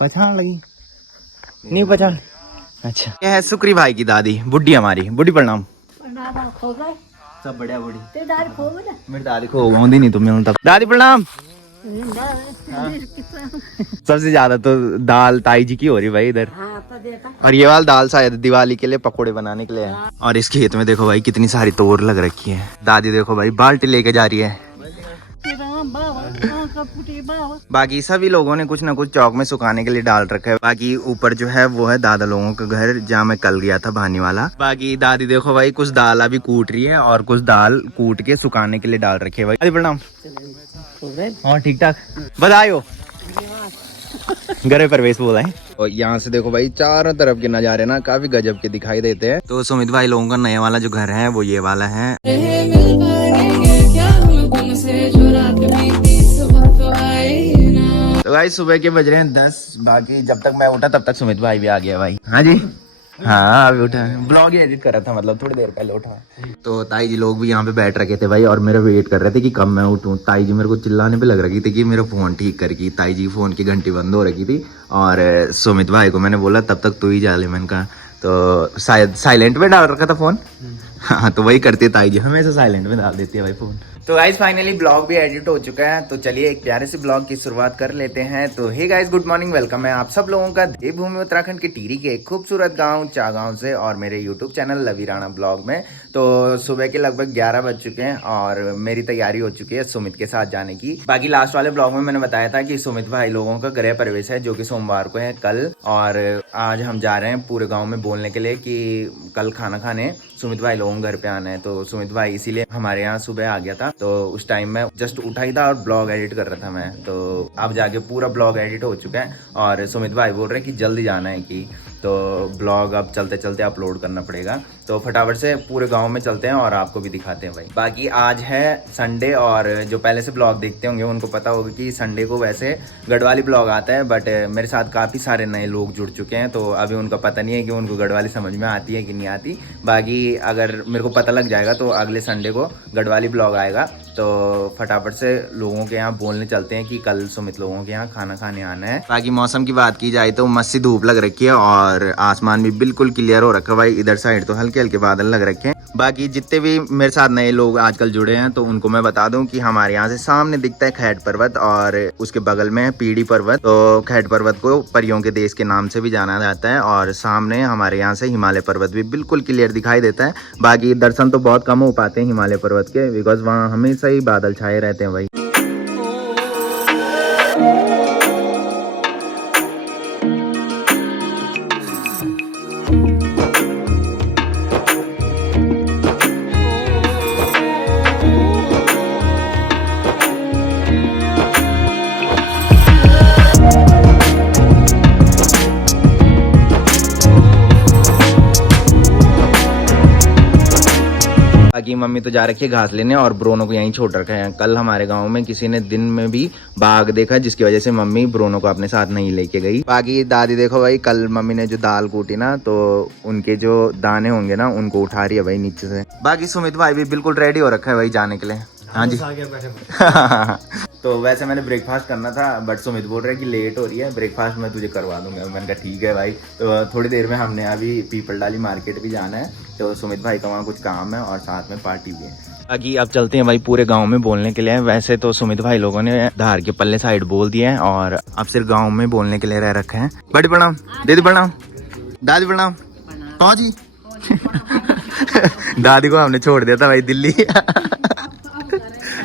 पहचान लगी नहीं पहचान। अच्छा क्या है सुक्री भाई की दादी बुढ़ी हमारी बुढ़ी प्रणाम। सब बढ़िया बुढ़ी मेरी दादी को होंगी नहीं तुम्हें तब दादी प्रणाम। सबसे ज्यादा तो दाल ताई जी की हो रही भाई इधर। और ये वाला दाल शायद दिवाली के लिए पकोड़े बनाने के लिए है। और इस खेत में देखो भाई कितनी सारी तोर लग रखी है। दादी देखो भाई बाल्टी लेके जा रही है। बाकी सभी लोगों ने कुछ ना कुछ चौक में सुखाने के लिए डाल रखा है। बाकी ऊपर जो है वो है दादा लोगों का घर जहाँ मैं कल गया था भानी वाला। बाकी दादी देखो भाई कुछ दाल अभी कूट रही है और कुछ दाल कूट के सुखाने के लिए डाल रखे है भाई। प्रणाम। हाँ ठीक ठाक बधाई घर प्रवेश बोला है। और यहाँ से देखो भाई चारों तरफ के नजारे ना काफी गजब के दिखाई देते हैं। तो सुमित भाई लोगों का नया वाला जो घर है वो ये वाला है। तो भाई सुबह के बज रहे हैं 10। बाकी जब तक मैं उठा तब तक सुमित भाई भी आ गया भाई। हाँ जी हाँ अभी उठा ब्लॉग ही एडिट कर रहा था मतलब थोड़ी देर पहले उठा। तो ताई जी लोग भी यहाँ पे बैठ रखे थे भाई और मेरा वेट कर रहे थे कि कब मैं उठूँ। ताई जी मेरे को चिल्लाने पे लग रही थी कि मेरा फोन ठीक करके। ताई जी फोन की घंटी बंद हो रखी थी और सुमित भाई को मैंने बोला तब तक तू ही जा ले। मैंने कहा तो शायद साइलेंट में डाल रखा था फोन। हाँ तो वही करती है ताई जी हमेशा साइलेंट में डाल देती है भाई फोन। तो गाइस फाइनली ब्लॉग भी एडिट हो चुका है। तो चलिए एक प्यारे से ब्लॉग की शुरुआत कर लेते हैं। तो hey guys good morning welcome है आप सब लोगों का देवभूमि उत्तराखंड के टिहरी के एक खूबसूरत गांव चागांव से और मेरे यूट्यूब चैनल लवी राणा ब्लॉग में। तो सुबह के लगभग 11 बज चुके हैं और मेरी तैयारी हो चुकी है सुमित के साथ जाने की। बाकी लास्ट वाले ब्लॉग में मैंने बताया था कि सुमित भाई लोगों का गृह प्रवेश है जो कि सोमवार को है कल। और आज हम जा रहे हैं पूरे गाँव में बोलने के लिए कि कल खाना खाने सुमित भाई लोगों घर पे आना है। तो सुमित भाई इसीलिए हमारे यहाँ सुबह आ गया था। तो उस टाइम में जस्ट उठा ही था और ब्लॉग एडिट कर रहा था मैं। तो अब जाके पूरा ब्लॉग एडिट हो चुका है और सुमित भाई बोल रहे हैं कि जल्दी जाना है कि तो ब्लॉग अब चलते चलते अपलोड करना पड़ेगा। तो फटाफट से पूरे गांव में चलते हैं और आपको भी दिखाते हैं भाई। बाकी आज है संडे और जो पहले से ब्लॉग देखते होंगे उनको पता होगा कि संडे को वैसे गढ़वाली ब्लॉग आता है। बट मेरे साथ काफ़ी सारे नए लोग जुड़ चुके हैं तो अभी उनका पता नहीं है कि उनको गढ़वाली समझ में आती है कि नहीं आती। बाकी अगर मेरे को पता लग जाएगा तो अगले संडे को गढ़वाली ब्लॉग आएगा। तो फटाफट से लोगों के यहाँ बोलने चलते हैं कि कल सुमित लोगों के यहाँ खाना खाने आना है। बाकी मौसम की बात की जाए तो मस्त सी धूप लग रखी है और आसमान भी बिल्कुल क्लियर हो रखा है भाई। इधर साइड तो हल्के हल्के बादल लग रखे हैं। बाकी जितने भी मेरे साथ नए लोग आजकल जुड़े हैं तो उनको मैं बता दूं कि हमारे यहाँ से सामने दिखता है खैट पर्वत और उसके बगल में है पीढ़ी पर्वत। तो खैट पर्वत को परियों के देश के नाम से भी जाना जाता है और सामने हमारे यहाँ से हिमालय पर्वत भी बिल्कुल क्लियर दिखाई देता है। बाकी दर्शन तो बहुत कम हो पाते हैं हिमालय पर्वत के बिकॉज वहाँ हमेशा ही बादल छाए रहते हैं भाई। बाकी मम्मी तो जा रखी है घास लेने और ब्रोनो को यहीं छोड़ रखा है। कल हमारे गांव में किसी ने दिन में भी बाघ देखा जिसकी वजह से मम्मी ब्रोनो को अपने साथ नहीं लेके गई। बाकी दादी देखो भाई कल मम्मी ने जो दाल कूटी ना तो उनके जो दाने होंगे ना उनको उठा रही है भाई नीचे से। बाकी सुमित भाई भी बिल्कुल रेडी हो रखा है भाई जाने के लिए। हाँ जी तो वैसे मैंने ब्रेकफास्ट करना था बट सुमित बोल रहा है कि लेट हो रही है ब्रेकफास्ट मैं तुझे करवा दूंगा। मैंने कहा ठीक है भाई। तो थोड़ी देर में हमने अभी पीपल डाली मार्केट भी जाना है तो सुमित भाई का वहाँ कुछ काम है और साथ में पार्टी भी है। बाकी अब चलते हैं भाई पूरे गांव में बोलने के लिए। वैसे तो सुमित भाई लोगों ने धार के पल्ले साइड बोल दिया है और अब सिर्फ गाँव में बोलने के लिए रह रखा है। बड़ी प्रणाम दीदी प्रणाम दादी प्रणाम कहाँ जी दादी को हमने छोड़ दिया था भाई दिल्ली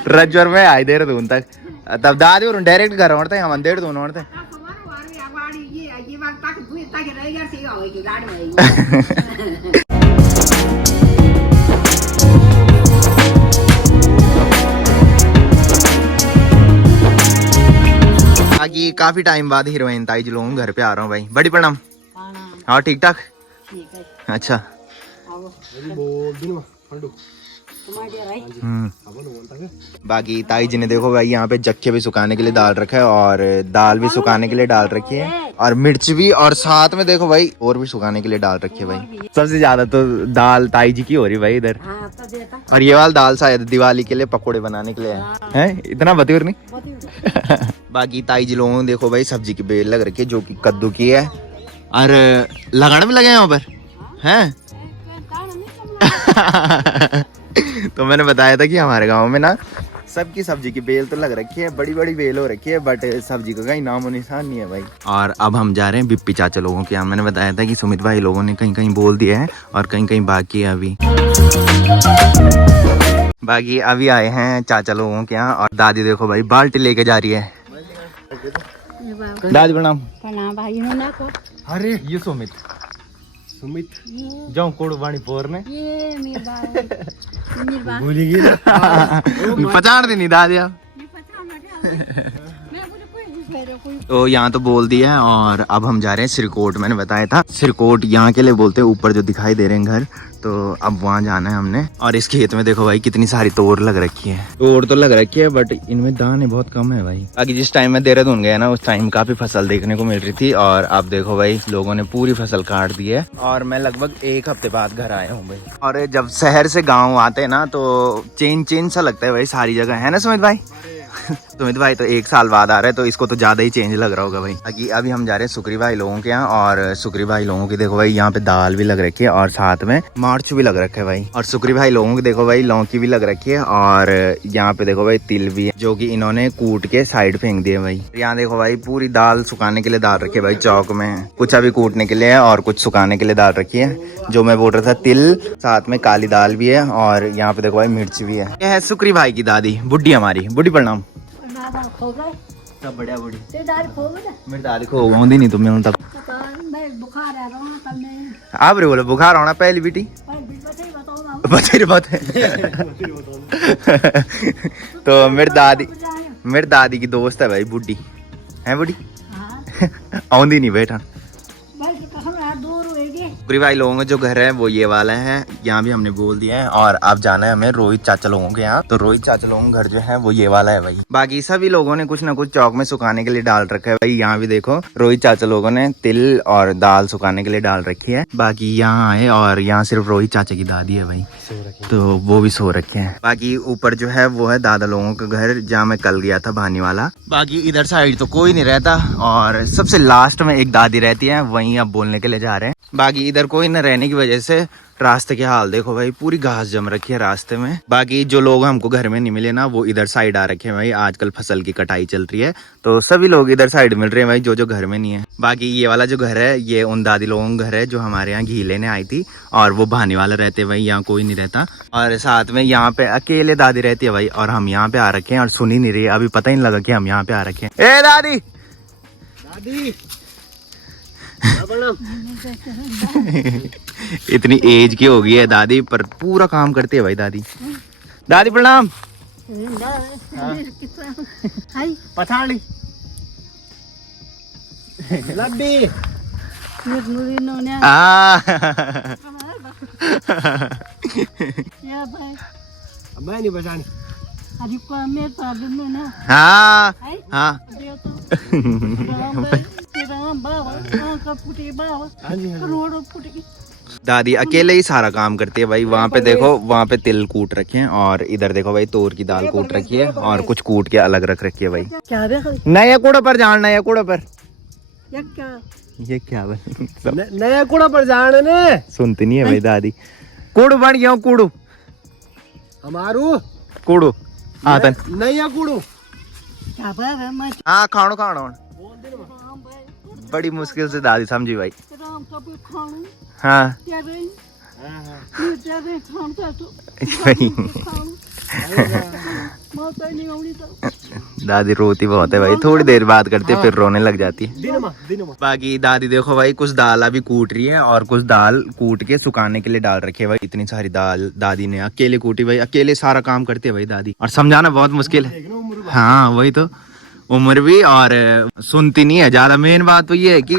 रज्वर में आए देहरादून तक तब दादी और डायरेक्ट घर उड़ते हैं हम देहरादून उड़ते बाकी काफी टाइम बाद हीरोइन ताई जी लोगों घर पे आ रहा हूँ भाई। बड़ी प्रणाम हाँ ठीक ठाक अच्छा बाकी ताई जी ने देखो भाई यहाँ पे जक्के भी सुखाने के लिए डाल रखा है और दाल भी सुखाने के लिए डाल रखी है और मिर्च भी, और साथ में देखो भाई और भी सुखाने के लिए डाल रखी है भाई। सबसे ज्यादा तो दाल ताई जी की हो रही भाई इधर। और ये वाला दाल शायद दिवाली के लिए पकोड़े बनाने के लिए है इतना बतूर नहीं। बाकी ताई जी लोगों ने देखो भाई सब्जी की बेल लग रखी है जो कि कद्दू की है और लगाने भी लगे हैं वहाँ पर हैं। तो मैंने बताया था कि हमारे गांव में ना सबकी सब्जी की बेल तो लग रखी है, बड़ी बड़ी बेल हो रखी है, बट सब्जी का कहीं नामो निशान नहीं है भाई। और अब हम जा रहे हैं बिप्पी चाचा लोगों के यहाँ। मैंने बताया था कि सुमित भाई लोगों ने कहीं कहीं बोल दिया है और कहीं कहीं बाकी है अभी। बाकी अभी आए हैं चाचा लोगों के यहाँ और दादी देखो भाई बाल्टी लेके जा रही है। दादी प्रणाम। प्रणाम भाई। अरे ये सुमित जाऊं कोड़ वाणी पोर ने ये मेरा भूल गई ना। पचाड़ देनी दादी तो यहाँ तो बोल दिया है। और अब हम जा रहे हैं सिरकोट। मैंने बताया था सिरकोट यहाँ के लिए बोलते हैं, ऊपर जो दिखाई दे रहे हैं घर, तो अब वहाँ जाना है हमने। और इस खेत में देखो भाई कितनी सारी तोड़ लग रखी है। तोड़ तो लग रखी है बट इनमें दाने बहुत कम है भाई। आगे जिस टाइम में देहरादून गया ना उस टाइम काफी फसल देखने को मिल रही थी और अब देखो भाई लोगों ने पूरी फसल काट दी है। और मैं लगभग 1 हफ्ते बाद घर आया हूँ भाई। और जब शहर से गाँव आते हैं ना तो चेंज सा लगता है भाई सारी जगह, है ना सुमित भाई? सुमित भाई तो 1 साल बाद आ रहे हैं तो इसको तो ज्यादा ही चेंज लग रहा होगा भाई। बाकी अभी हम जा रहे हैं सुक्री भाई लोगों के यहाँ और सुक्री भाई लोगों की देखो भाई यहाँ पे दाल भी लग रखी है और साथ में मार्च भी लग रखा है भाई। और सुक्री भाई लोगों की देखो भाई लौकी भी लग रखी है और यहाँ पे देखो भाई तिल भी है जो कि इन्होंने कूट के साइड फेंक दिए भाई। यहाँ देखो भाई पूरी दाल सुखाने के लिए डाल रखी है भाई चौक में, कुछ अभी कूटने के लिए है और कुछ सुखाने के लिए डाल रखी है। जो मैं बोल रहा था तिल, साथ में काली दाल भी है और यहाँ पे देखो भाई मिर्च भी है। यह है सुक्री भाई की दादी, बुढ़ी हमारी। बुढ़ी प्रणाम। सब बढ़िया बुढ़ी। मेरी दादी को होंगी नहीं तुम्हें तब आप रे बोलो बुखार होना पहली बेटी बतेरी बात है। तो मेरी दादी की दोस्त है भाई बुढ़ी है। बुढ़ी आउंदी नहीं बैठा। सुक्री भाई लोगों का जो घर है वो ये वाला है, यहाँ भी हमने बोल दिया है। और अब जाना है हमें रोहित चाचा लोगों के यहाँ, तो रोहित चाचा लोगों का घर जो है वो ये वाला है भाई। बाकी सभी लोगों ने कुछ ना कुछ चौक में सुखाने के लिए डाल रखा है भाई। यहाँ भी देखो रोहित चाचा लोगों ने तिल और दाल सुखाने के लिए डाल रखी है। बाकी यहाँ आए और यहाँ सिर्फ रोहित चाचा की दादी है भाई, तो वो भी सो रखे हैं। बाकी ऊपर जो है वो है दादा लोगों का घर जहाँ मैं कल गया था भानी वाला। बाकी इधर साइड तो कोई नहीं रहता और सबसे लास्ट में एक दादी रहती है, वहीं अब बोलने के लिए जा रहे हैं। बाकी इधर कोई न रहने की वजह से रास्ते के हाल देखो भाई, पूरी घास जम रखी है रास्ते में। बाकी जो लोग हमको घर में नहीं मिले ना वो इधर साइड आ रखे हैं भाई। आजकल फसल की कटाई चल रही है तो सभी लोग इधर साइड मिल रहे हैं भाई, जो घर में नहीं है। बाकी ये वाला जो घर है ये उन दादी लोगों का घर है जो हमारे यहाँ घी लेने आई थी और वो भानी वाला रहते भाई, यहाँ कोई नहीं रहता। और साथ में यहाँ पे अकेले दादी रहती है भाई और हम यहाँ पे आ रखे हैं और सुन ही नहीं रही, अभी पता ही नहीं लगा कि हम यहाँ पे आ रखे हैं। ए दादी दादी इतनी एज की हो गई है दादी पर पूरा काम करती है भाई दादी। दादी प्रणाम। पछाड़ी मैं नहीं बचानी। हाँ हाँ दादी अकेले ही सारा काम करती है भाई। वहाँ पे देखो वहाँ पे तिल कूट रखे हैं और इधर देखो भाई तोर की दाल कूट रखी है और कुछ कूट के अलग रख रखी है भाई। नया कूड़ा पर जान, नया कूड़ा पर ये क्या भाई नया कूड़ा पर जान ने सुनती नहीं है भाई दादी। कूड़ू बन गया कूड़ू हमारू कूड़ू आतन नया कूड़ू हाँ खानो खानो बड़ी मुश्किल से दादी समझी भाई। हाँ दादी रोती बहुत है भाई, थोड़ी देर बात करती है फिर रोने लग जाती है। बाकी दादी देखो भाई कुछ दाल अभी कूट रही है और कुछ दाल कूट के सुखाने के लिए डाल रखी है भाई। इतनी सारी दाल दादी ने अकेले कूटी भाई, अकेले सारा काम करती है भाई दादी और समझाना बहुत मुश्किल है। हाँ वही तो उम्र भी और सुनती नहीं है ज्यादा। मेन बात तो ये है कि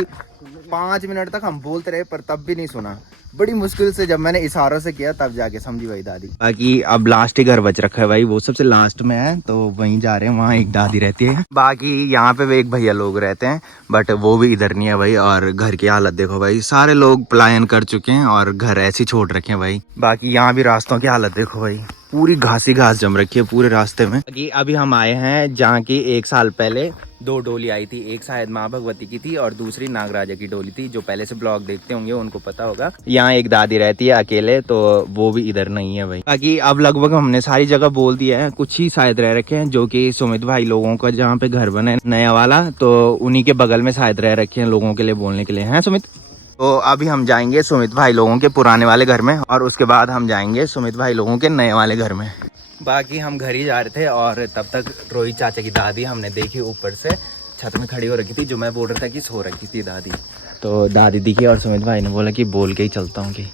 5 मिनट तक हम बोलते रहे पर तब भी नहीं सुना। बड़ी मुश्किल से जब मैंने इशारों से किया तब जाके समझी भाई दादी। बाकी अब लास्ट ही घर बच रखा है भाई, वो सबसे लास्ट में है, तो वहीं जा रहे हैं। वहाँ एक दादी रहती है, बाकी यहाँ पे एक भैया लोग रहते हैं, बट वो भी इधर नहीं है भाई। और घर की हालत देखो भाई, सारे लोग पलायन कर चुके हैं और घर ऐसे छोड़ रखे हैं भाई। बाकी यहाँ भी रास्तों की हालत देखो भाई, पूरी घासी घास जम रखी है पूरे रास्ते में। अभी हम आए हैं जहाँ की 1 साल पहले 2 डोली आई थी, एक शायद माँ भगवती की थी और दूसरी नागराजा की डोली थी। जो पहले से ब्लॉग देखते होंगे उनको पता होगा। यहाँ एक दादी रहती है अकेले, तो वो भी इधर नहीं है भाई। बाकी अब लगभग हमने सारी जगह बोल दिया है, कुछ ही शायद रह रखे हैं जो कि सुमित भाई लोगों का जहाँ पे घर बने नया वाला, तो उन्हीं के बगल में शायद रह रखे हैं लोगों के लिए बोलने के लिए, हैं सुमित। तो अभी हम जाएंगे सुमित भाई लोगों के पुराने वाले घर में और उसके बाद हम जाएंगे सुमित भाई लोगों के नए वाले घर में। बाकी हम घर ही जा रहे थे और तब तक रोहित चाचा की दादी हमने देखी ऊपर से छत में खड़ी हो रखी थी, जो मैं बोल रहा था कि सो रखी थी दादी। तो दादी दिखी और सुमित भाई ने बोला कि बोल के ही चलता हूँ कि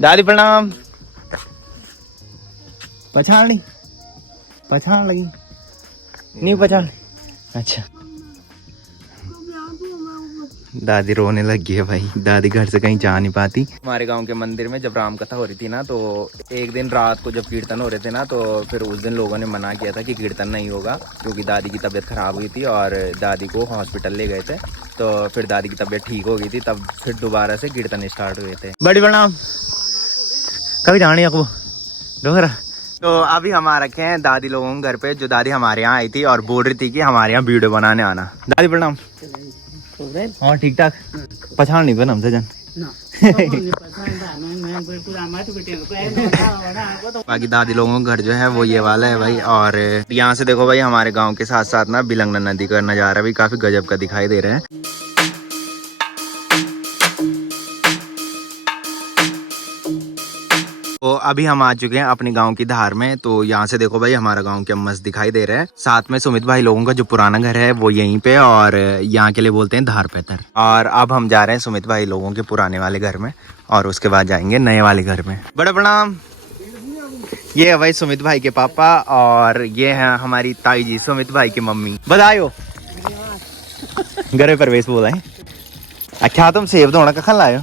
दादी प्रणाम। पहचान ली, पहचान लगी नहीं पहचान। अच्छा दादी रोने लग गई है भाई, दादी घर से कहीं जा नहीं पाती। हमारे गांव के मंदिर में जब राम कथा हो रही थी ना, तो एक दिन रात को जब कीर्तन हो रहे थे ना, तो फिर उस दिन लोगों ने मना किया था कि कीर्तन नहीं होगा, क्योंकि दादी की तबीयत खराब हुई थी और दादी को हॉस्पिटल ले गए थे। तो फिर दादी की तबीयत ठीक हो गई थी, तब फिर दोबारा से कीर्तन स्टार्ट हुए थे। बड़ी प्रणाम, कभी जाने आपको डोगरा। तो अभी हम आ रखे हैं दादी लोगों के घर पे, जो दादी हमारे यहाँ आई थी और बोल रही थी कि हमारे यहाँ वीडियो बनाने आना। दादी प्रणाम। हाँ ठीक ठाक, पहचान नहीं बना हमसे जन। बाकी दादी लोगों का घर जो है वो ये वाला है भाई। और यहाँ से देखो भाई, हमारे गांव के साथ साथ ना बिलंगना नदी का नजारा भी काफी गजब का दिखाई दे रहा है। तो अभी हम आ चुके हैं अपने गांव की धार में। तो यहाँ से देखो भाई, हमारा गांव क्या मस्त दिखाई दे रहा है। साथ में सुमित भाई लोगों का जो पुराना घर है वो यहीं पे, और यहाँ के लिए बोलते हैं धार पेतर। और अब हम जा रहे हैं सुमित भाई लोगों के पुराने वाले घर में और उसके बाद जाएंगे नए वाले घर में। बड़ा प्रणाम। ये है भाई सुमित भाई के पापा और ये है हमारी ताई जी सुमित भाई की मम्मी। बधाई घर में प्रवेश बोला है। अच्छा तुम सेब तो कखन लाए हो?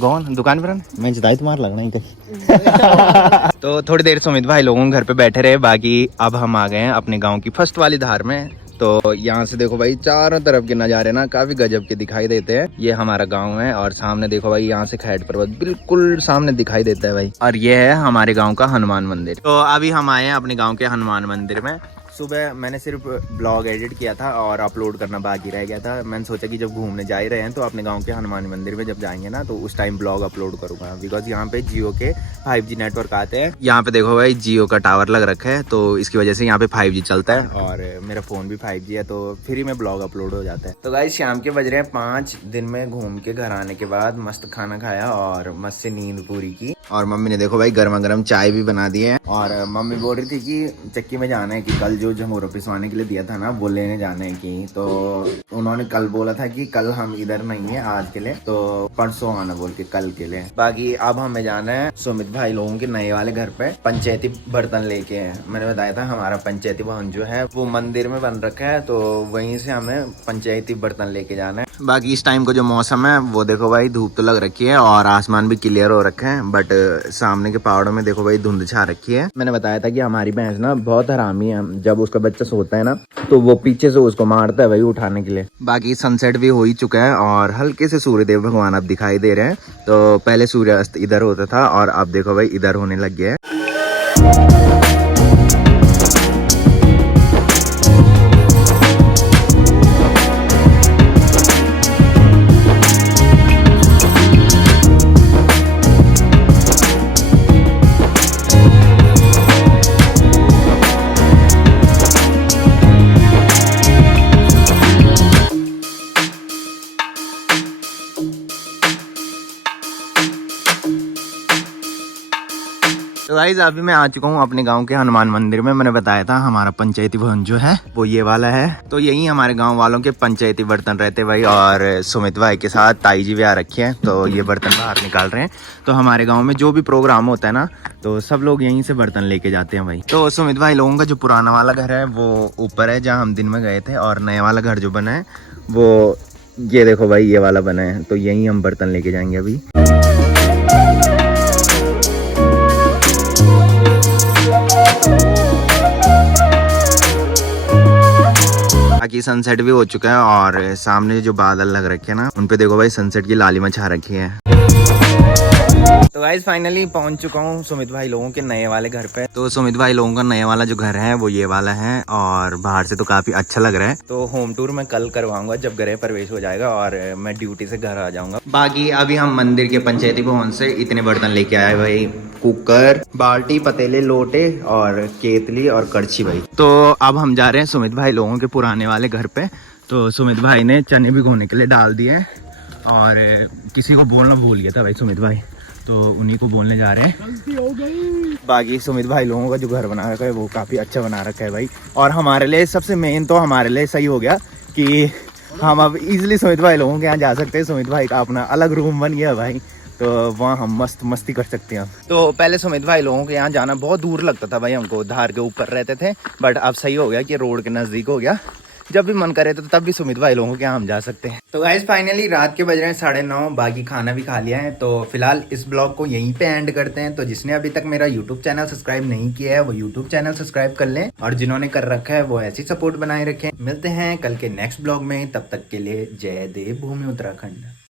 कौन दुकान पर? मैं जिताई तुम्हारा लगना ही कहीं। तो थोड़ी देर सुमित भाई लोगों घर पे बैठे रहे। बाकी अब हम आ गए हैं अपने गांव की फर्स्ट वाली धार में। तो यहाँ से देखो भाई, चारों तरफ के नज़ारे ना काफी गजब के दिखाई देते हैं। ये हमारा गांव है और सामने देखो भाई, यहाँ से खैट पर्वत बिल्कुल सामने दिखाई देता है भाई। और ये है हमारे गाँव का हनुमान मंदिर। तो अभी हम आए हैं अपने गाँव के हनुमान मंदिर में। सुबह मैंने सिर्फ ब्लॉग एडिट किया था और अपलोड करना बाकी रह गया था। मैंने सोचा कि जब घूमने जा ही रहे हैं तो अपने गांव के हनुमान मंदिर में जब जाएंगे ना, तो उस टाइम ब्लॉग अपलोड करूंगा, बिकॉज यहाँ पे जियो के 5G नेटवर्क आते हैं। यहाँ पे देखो भाई, जियो का टावर लग रखा है, तो इसकी वजह से यहाँ पे 5G चलता है और मेरा फोन भी 5G है, तो फ्री में ब्लॉग अपलोड हो जाता है। तो गाइस शाम के बज रहे हैं 5। दिन में घूम के घर आने के बाद मस्त खाना खाया और मस्त से नींद पूरी की। और मम्मी ने देखो भाई गर्मा गर्म चाय भी बना दी है। और मम्मी बोल रही थी कि चक्की में जाना है, कि कल जो झंगोरा पिसवाने के लिए दिया था ना वो लेने जाने की। तो उन्होंने कल बोला था कि कल हम इधर नहीं है आज के लिए, तो परसों आना बोल के कल के लिए। बाकी अब हमें जाना है सुमित भाई लोगों के नए वाले घर पे पंचायती बर्तन लेके। मैंने बताया था हमारा पंचायती भवन जो है वो मंदिर में बन रखा है, तो वहीं से हमें पंचायती बर्तन लेके जाना है। बाकी इस टाइम को जो मौसम है वो देखो भाई, धूप तो लग रखी है और आसमान भी क्लियर हो रखा है, बट सामने के पहाड़ों में देखो भाई धुंध छा रखी है। मैंने बताया था कि हमारी भैंस ना बहुत हरामी है, जब उसका बच्चा सोता है ना तो वो पीछे से उसको मारता है भाई उठाने के लिए। बाकी सनसेट भी हो ही चुका है और हल्के से सूर्यदेव भगवान अब दिखाई दे रहे हैं। तो पहले सूर्यास्त इधर होता था और अब देखो भाई इधर होने लग गया है। तो गाइस अभी मैं आ चुका हूँ अपने गांव के हनुमान मंदिर में। मैंने बताया था हमारा पंचायती भवन जो है वो ये वाला है। तो यही हमारे गांव वालों के पंचायती बर्तन रहते भाई, और सुमित भाई के साथ ताई जी भी आ रखी है, तो ये बर्तन बाहर निकाल रहे हैं। तो हमारे गाँव में जो भी प्रोग्राम होता है ना, तो सब लोग यहीं से बर्तन लेके जाते हैं भाई। तो सुमित भाई लोगों का जो पुराना वाला घर है वो ऊपर है जहाँ हम दिन में गए थे, और नया वाला घर जो बना है वो ये देखो भाई ये वाला बना है, तो यही हम बर्तन लेके जाएंगे अभी। बाकी सनसेट भी हो चुका है और सामने जो बादल लग रखे हैं ना, उन पे देखो भाई सनसेट की लालिमा छा रखी है। तो गाइस फाइनली पहुंच चुका हूँ सुमित भाई लोगों के नए वाले घर पे। तो सुमित भाई लोगों का नए वाला जो घर है वो ये वाला है और बाहर से तो काफी अच्छा लग रहा है। तो होम टूर मैं कल करवाऊंगा जब गृह प्रवेश हो जाएगा और मैं ड्यूटी से घर आ जाऊंगा। बाकी अभी हम मंदिर के पंचायती भवन से इतने बर्तन लेके आए भाई, कुकर, बाल्टी, पतीले, लोटे और केतली और कड़छी भाई। तो अब हम जा रहे हैं सुमित भाई लोगों के पुराने वाले घर पे। तो सुमित भाई ने चने भिगोने के लिए डाल दिए और किसी को बोलना भूल गया था भाई सुमित भाई, तो उन्हीं को बोलने जा रहे हैं। गलती हो गई। बाकी सुमित भाई लोगों का जो घर बना रखा है वो काफ़ी अच्छा बना रखा है भाई। और हमारे लिए सबसे मेन तो हमारे लिए सही हो गया कि हम अब इजीली सुमित भाई लोगों के यहाँ जा सकते हैं। सुमित भाई का अपना अलग रूम बन गया भाई, तो वहाँ हम मस्ती कर सकते हैं। तो पहले सुमित भाई लोगों के यहाँ जाना बहुत दूर लगता था भाई हमको, धार के ऊपर रहते थे, बट अब सही हो गया कि रोड के नज़दीक हो गया। जब भी मन करे तो तब भी सुमित भाई लोगों के यहाँ हम जा सकते हैं। तो गाइस फाइनली रात के बज रहे हैं 9:30, बाकी खाना भी खा लिया है। तो फिलहाल इस ब्लॉग को यहीं पे एंड करते हैं। तो जिसने अभी तक मेरा यूट्यूब चैनल सब्सक्राइब नहीं किया है वो यूट्यूब चैनल सब्सक्राइब कर लें, और जिन्होंने कर रखा है वो ऐसी सपोर्ट बनाए रखें। मिलते हैं कल के नेक्स्ट ब्लॉग में, तब तक के लिए जय देव भूमि उत्तराखंड।